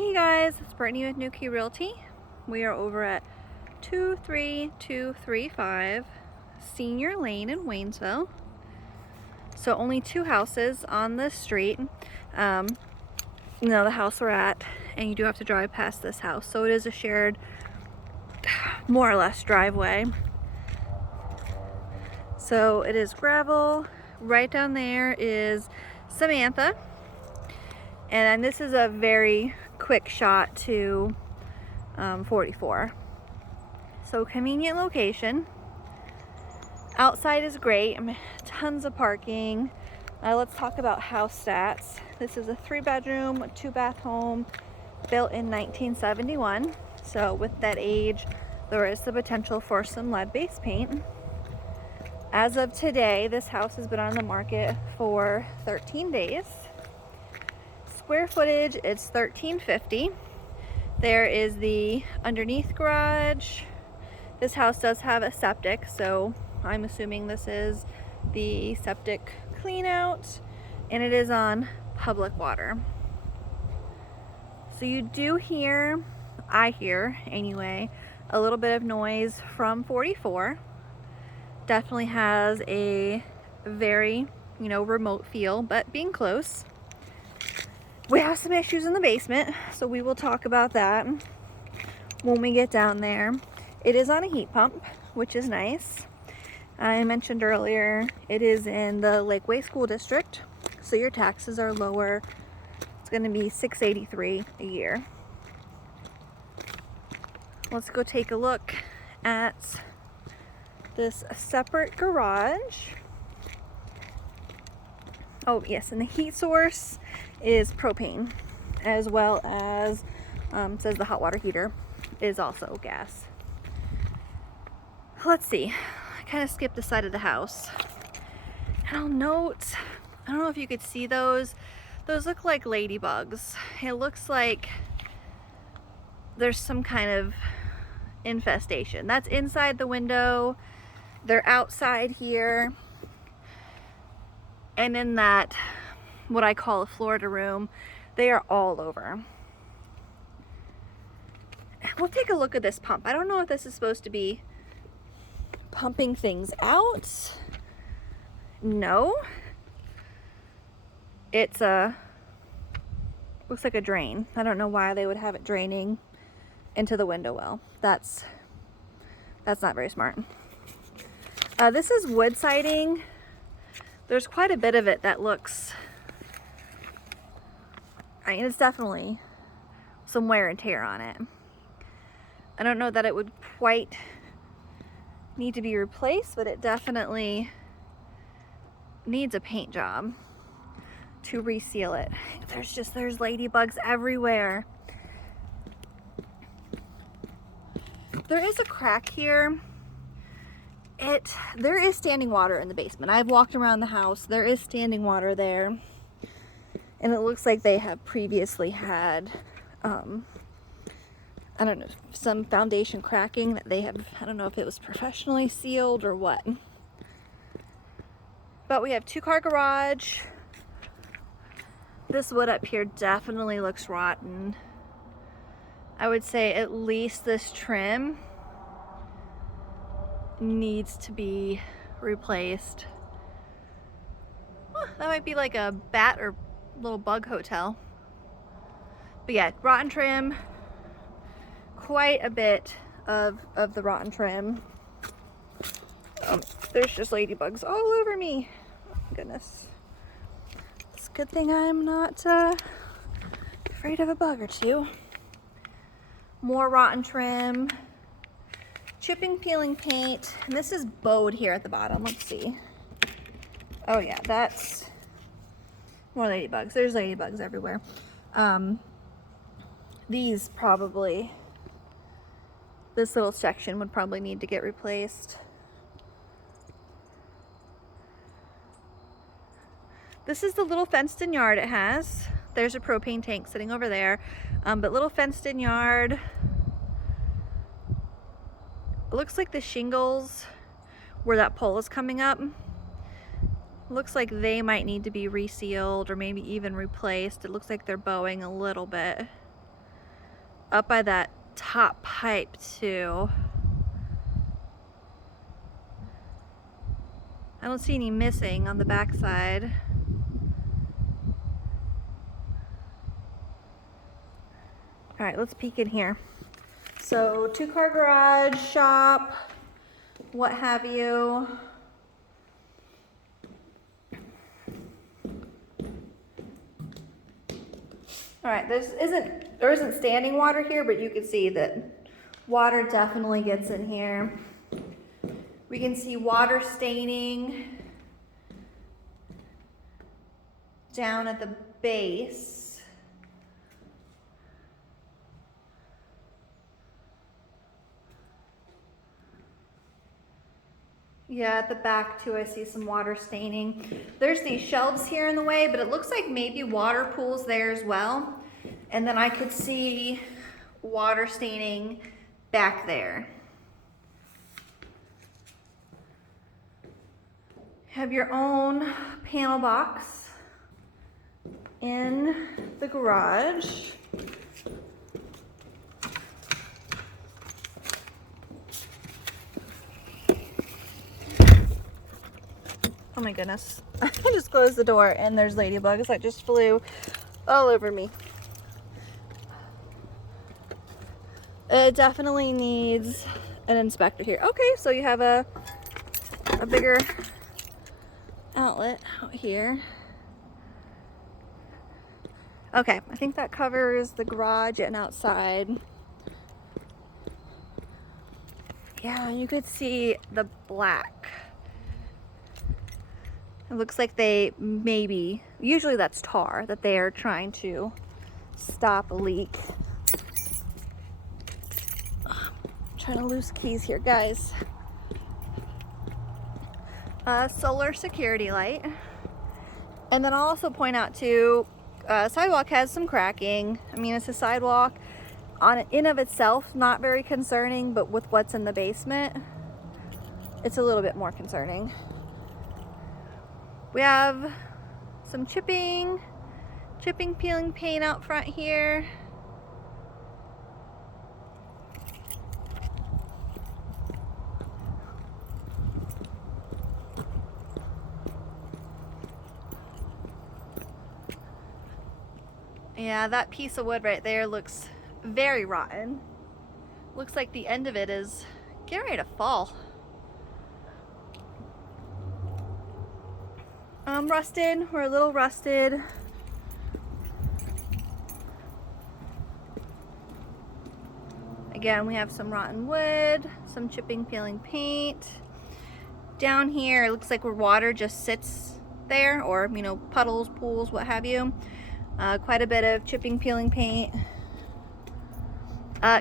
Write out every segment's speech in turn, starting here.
Hey guys, it's Brittany with New Key Realty. We are over at 23235 Senior Lane in Waynesville. So only two houses on this street. The house we're at, and you do have to drive past this house. So it is a shared, more or less, driveway. So it is gravel. Right down there is Samantha. And this is a very quick shot to 44. So convenient location. Outside is great. Tons of parking. Let's talk about house stats. This is a 3-bedroom, 2-bath home built in 1971. So with that age, there is the potential for some lead-based paint. As of today, this house has been on the market for 13 days. Square footage is 1350. There is the underneath garage. This house does have a septic, so I'm assuming this is the septic clean out, and it is on public water. So you do hear, I hear anyway, a little bit of noise from 44. Definitely has a very, remote feel, but being close. We have some issues in the basement, so we will talk about that when we get down there. It is on a heat pump, which is nice. I mentioned earlier, it is in the Lakeway School District, so your taxes are lower. It's going to be $683 a year. Let's go take a look at this separate garage. Oh yes, and the heat source is propane, as well as says the hot water heater is also gas. Let's see, I kind of skipped the side of the house, and I'll note, I don't know if you could see those look like ladybugs. It looks like there's some kind of infestation. That's inside the window, they're outside here, and in that, what I call a Florida room, they are all over. We'll take a look at this pump. I don't know if this is supposed to be pumping things out. No. It's looks like a drain. I don't know why they would have it draining into the window well. That's not very smart. This is wood siding. There's quite a bit of it that looks, it's definitely some wear and tear on it. I don't know that it would quite need to be replaced, but it definitely needs a paint job to reseal it. There's ladybugs everywhere. There is a crack here. There is standing water in the basement. I've walked around the house. There is standing water there. And it looks like they have previously had, I don't know, some foundation cracking that they have, I don't know if it was professionally sealed or what. But we have 2-car garage. This wood up here definitely looks rotten. I would say at least this trim needs to be replaced. That might be like a bat or little bug hotel. But yeah, rotten trim. Quite a bit of the rotten trim. There's just ladybugs all over me. Oh, goodness. It's a good thing I'm not afraid of a bug or two. More rotten trim. Chipping, peeling paint. And this is bowed here at the bottom. Let's see. Oh yeah, that's more ladybugs. There's ladybugs everywhere. These probably, this little section would probably need to get replaced. This is the little fenced-in yard it has. There's a propane tank sitting over there. But little fenced-in yard. It looks like the shingles where that pole is coming up, looks like they might need to be resealed or maybe even replaced. It looks like they're bowing a little bit. up by that top pipe too. I don't see any missing on the back side. All right, let's peek in here. So 2-car garage, shop, what have you. All right, there isn't standing water here, but you can see that water definitely gets in here. We can see water staining down at the base. Yeah, at the back too, I see some water staining. There's these shelves here in the way, but it looks like maybe water pools there as well. And then I could see water staining back there. Have your own panel box in the garage. Oh my goodness. I just closed the door and there's ladybugs that just flew all over me. It definitely needs an inspector here. Okay, so you have a bigger outlet out here. Okay, I think that covers the garage and outside. Yeah, you could see the black. It looks like they maybe, usually that's tar, that they are trying to stop a leak. Trying to loose keys here, guys. Solar security light. And then I'll also point out too, sidewalk has some cracking. I mean, it's a sidewalk in of itself, not very concerning, but with what's in the basement, it's a little bit more concerning. We have some chipping, peeling paint out front here. Yeah, that piece of wood right there looks very rotten. Looks like the end of it is getting ready to fall. Rusted, we're a little rusted. Again, we have some rotten wood, some chipping, peeling paint. Down here, it looks like where water just sits there, or, you know, puddles, pools, what have you. Quite a bit of chipping, peeling paint.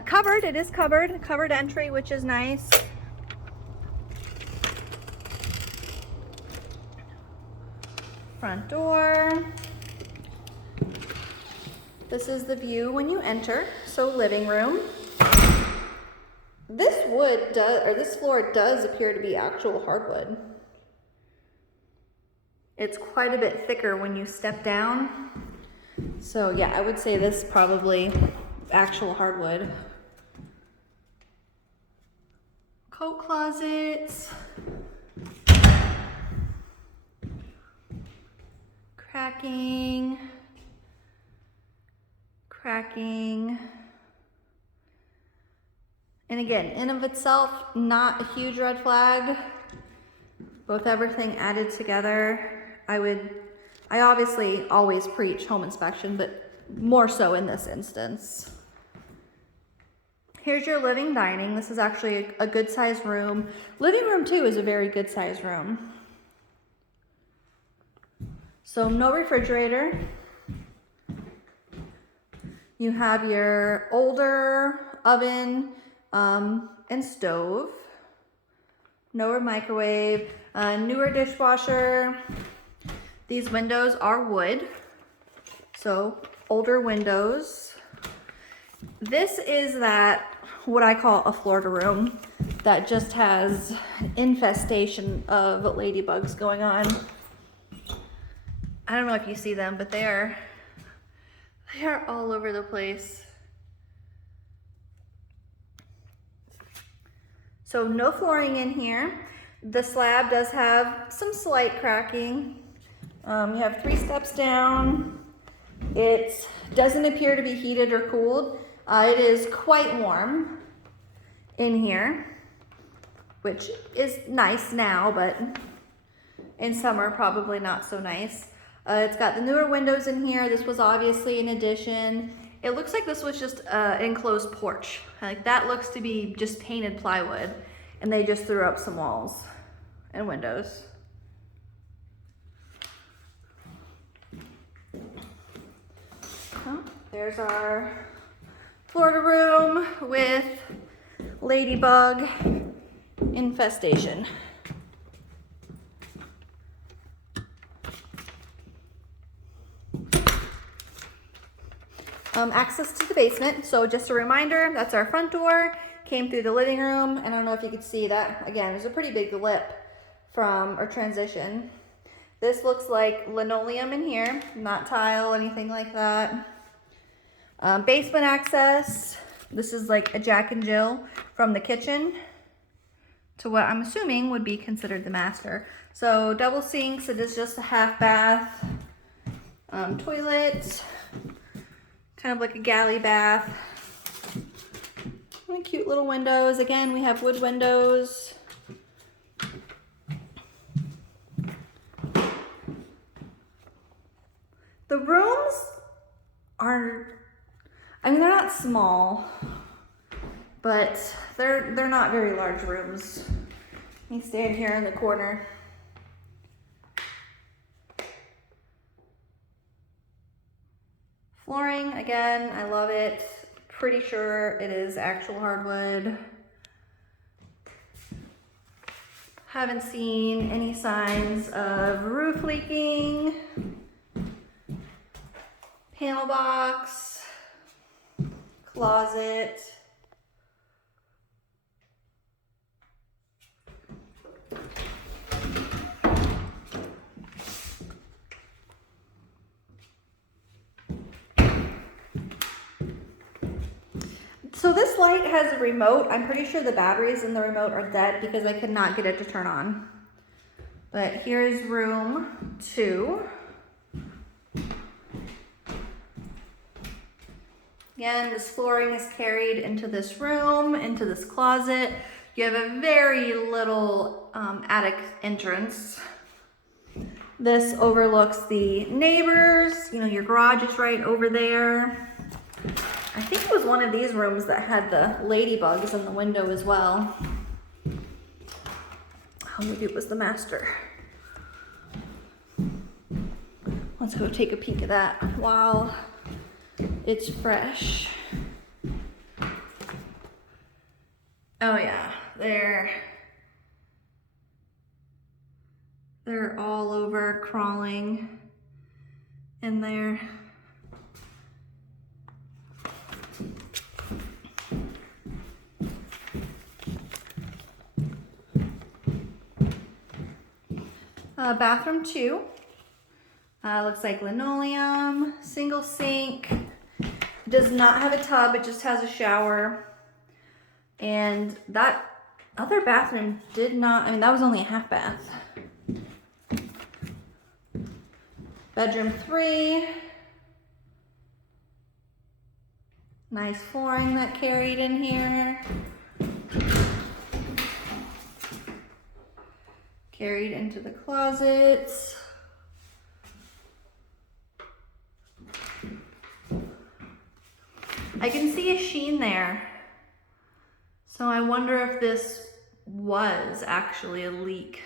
Covered, it is covered. Covered entry, which is nice. Front door. This is the view when you enter, so living room. This wood does, or this floor does appear to be actual hardwood. It's quite a bit thicker when you step down. So yeah, I would say this is probably actual hardwood. Coat closets. Cracking. And again, in of itself, not a huge red flag. Both everything added together. I obviously always preach home inspection, but more so in this instance. Here's your living dining. This is actually a good sized room. Living room too is a very good sized room. So no refrigerator. You have your older oven and stove. Newer microwave, newer dishwasher. These windows are wood, so older windows. This is that, what I call a Florida room, that just has an infestation of ladybugs going on. I don't know if you see them, but they are all over the place. So no flooring in here. The slab does have some slight cracking. You have 3 steps down. It doesn't appear to be heated or cooled. It is quite warm in here, which is nice now, but in summer probably not so nice. It's got the newer windows in here. This was obviously an addition. It looks like this was just an enclosed porch. Like that looks to be just painted plywood, and they just threw up some walls and windows. Oh, there's our Florida room with ladybug infestation. Access to the basement. So just a reminder, that's our front door. Came through the living room. And I don't know if you could see that. Again, there's a pretty big lip from our transition. This looks like linoleum in here, not tile, anything like that. Basement access. This is like a Jack and Jill from the kitchen to what I'm assuming would be considered the master. So double sinks. It is just a half bath. Toilet. Kind of like a galley bath. And cute little windows. Again, we have wood windows. The rooms are, I mean, they're not small, but they're not very large rooms. Let me stand here in the corner. Flooring, again, I love it. Pretty sure it is actual hardwood. Haven't seen any signs of roof leaking. Panel box, closet. So this light has a remote. I'm pretty sure the batteries in the remote are dead because I could not get it to turn on. But here's room 2. Again, this flooring is carried into this room, into this closet. You have a very little attic entrance. This overlooks the neighbors. You know, your garage is right over there. I think it was one of these rooms that had the ladybugs in the window as well. Oh, maybe it was the master. Let's go take a peek at that while it's fresh. Oh yeah, they're all over crawling in there. Bathroom 2. Looks like linoleum, single sink. Does not have a tub, it just has a shower. And that other bathroom did not, I mean, that was only a half bath. Bedroom 3. Nice flooring that carried in here. Carried into the closets. I can see a sheen there. So I wonder if this was actually a leak.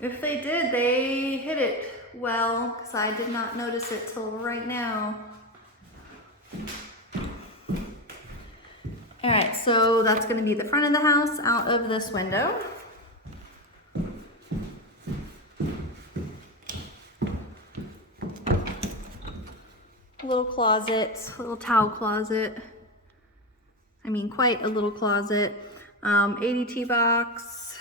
If they did, they hit it well, because I did not notice it till right now. All right, so that's gonna be the front of the house out of this window. Little closet, little towel closet. I mean, quite a little closet. ADT box.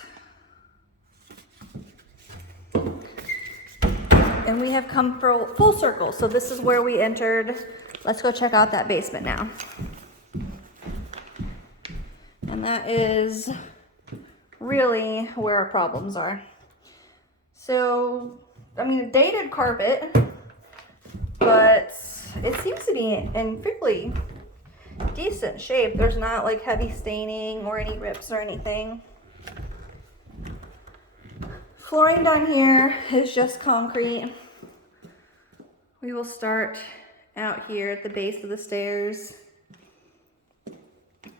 And we have come full circle. So this is where we entered. Let's go check out that basement now. And that is really where our problems are. So, I mean, a dated carpet, but it seems to be in fairly decent shape. There's not like heavy staining or any rips or anything. Flooring down here is just concrete. We will start out here at the base of the stairs.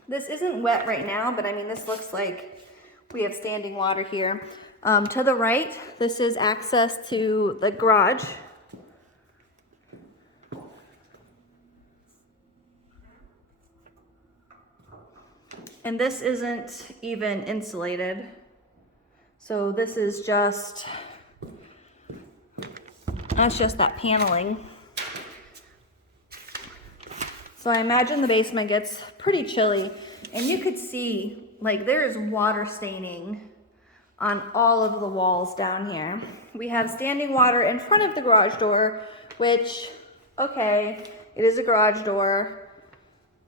This isn't wet right now, but I mean, this looks like we have standing water here. To the right, this is access to the garage. And this isn't even insulated. So this is just, that's just that paneling. So I imagine the basement gets pretty chilly, and you could see like there is water staining on all of the walls down here. We have standing water in front of the garage door, which, okay, it is a garage door.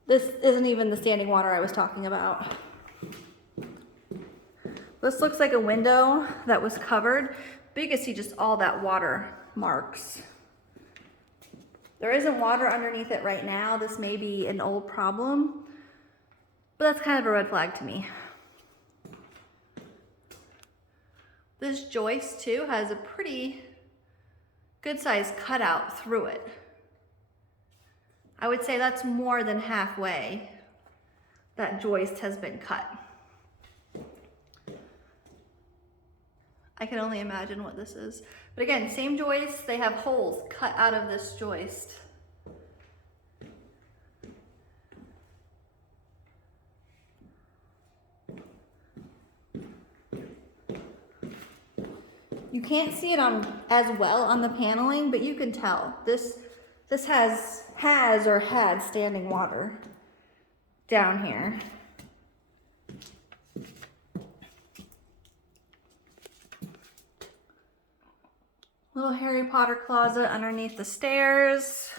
This isn't even the standing water I was talking about. This looks like a window that was covered, but you can see just all that water marks. There isn't water underneath it right now. This may be an old problem, but that's kind of a red flag to me. This joist too has a pretty good size cutout through it. I would say that's more than halfway that joist has been cut. I can only imagine what this is. But again, same joist, they have holes cut out of this joist. You can't see it on as well on the paneling, but you can tell. This has or had standing water down here. Little Harry Potter closet underneath the stairs.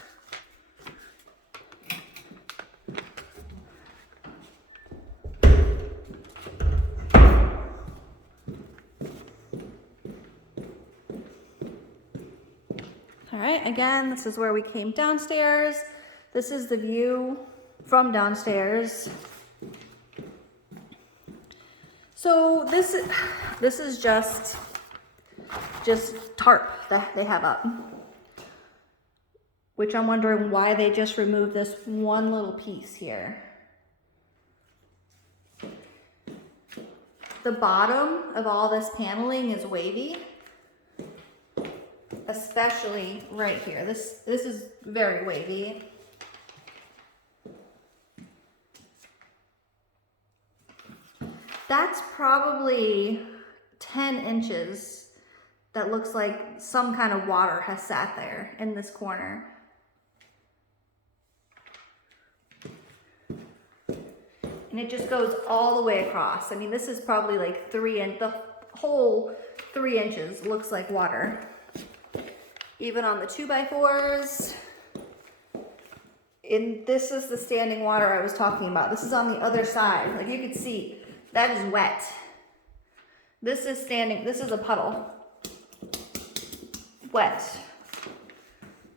All right, again, this is where we came downstairs. This is the view from downstairs. So this is just tarp that they have up, which I'm wondering why they just removed this one little piece here. The bottom of all this paneling is wavy, especially right here. This is very wavy. That's probably 10 inches that looks like some kind of water has sat there in this corner. And it just goes all the way across. I mean, this is probably like the whole 3 inches looks like water. Even on the 2x4s. And this is the standing water I was talking about. This is on the other side. Like you can see, that is wet. This is a puddle. Wet.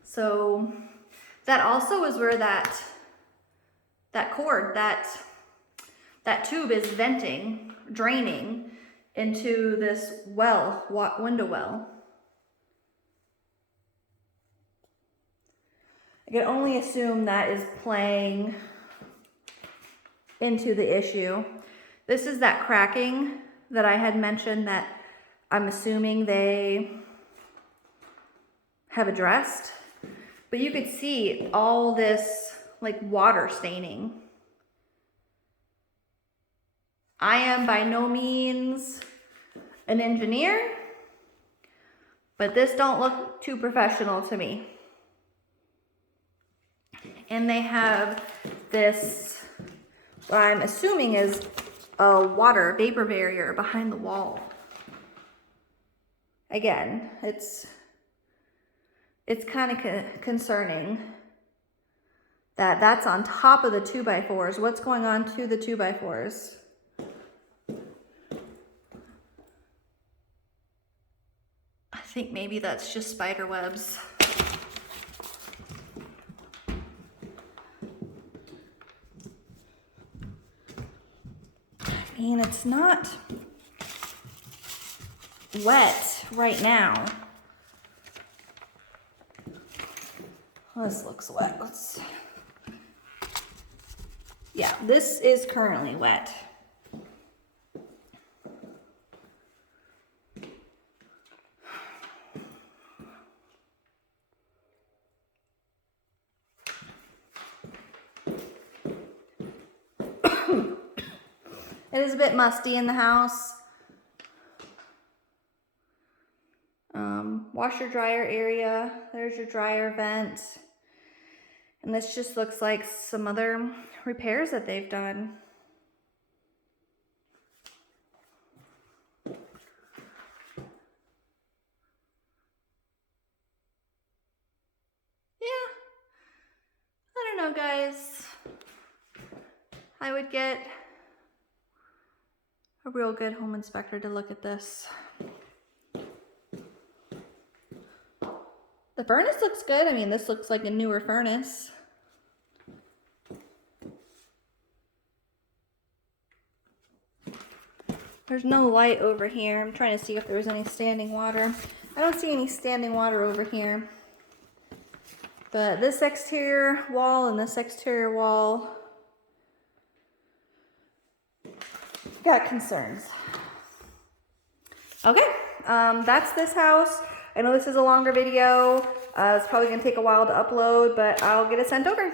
So that also is where that cord, that tube is venting, draining into this window well. I can only assume that is playing into the issue. This is that cracking that I had mentioned that I'm assuming they have addressed, but you could see all this like water staining. I am by no means an engineer, but this don't look too professional to me. And they have this, what I'm assuming is a water vapor barrier behind the wall. Again, it's kind of concerning that that's on top of the 2x4s. What's going on to the 2x4s? think maybe that's just spider webs. I mean, it's not wet right now. This looks wet. Yeah, this is currently wet. It is a bit musty in the house. Washer dryer area. There's your dryer vent. And this just looks like some other repairs that they've done. Yeah. I don't know, guys. I would get a real good home inspector to look at this. The furnace looks good. I mean, this looks like a newer furnace. There's no light over here. I'm trying to see if there's any standing water. I don't see any standing water over here. But this exterior wall and this exterior wall got concerns. Okay, that's this house. I know this is a longer video. It's probably gonna take a while to upload, but I'll get it sent over.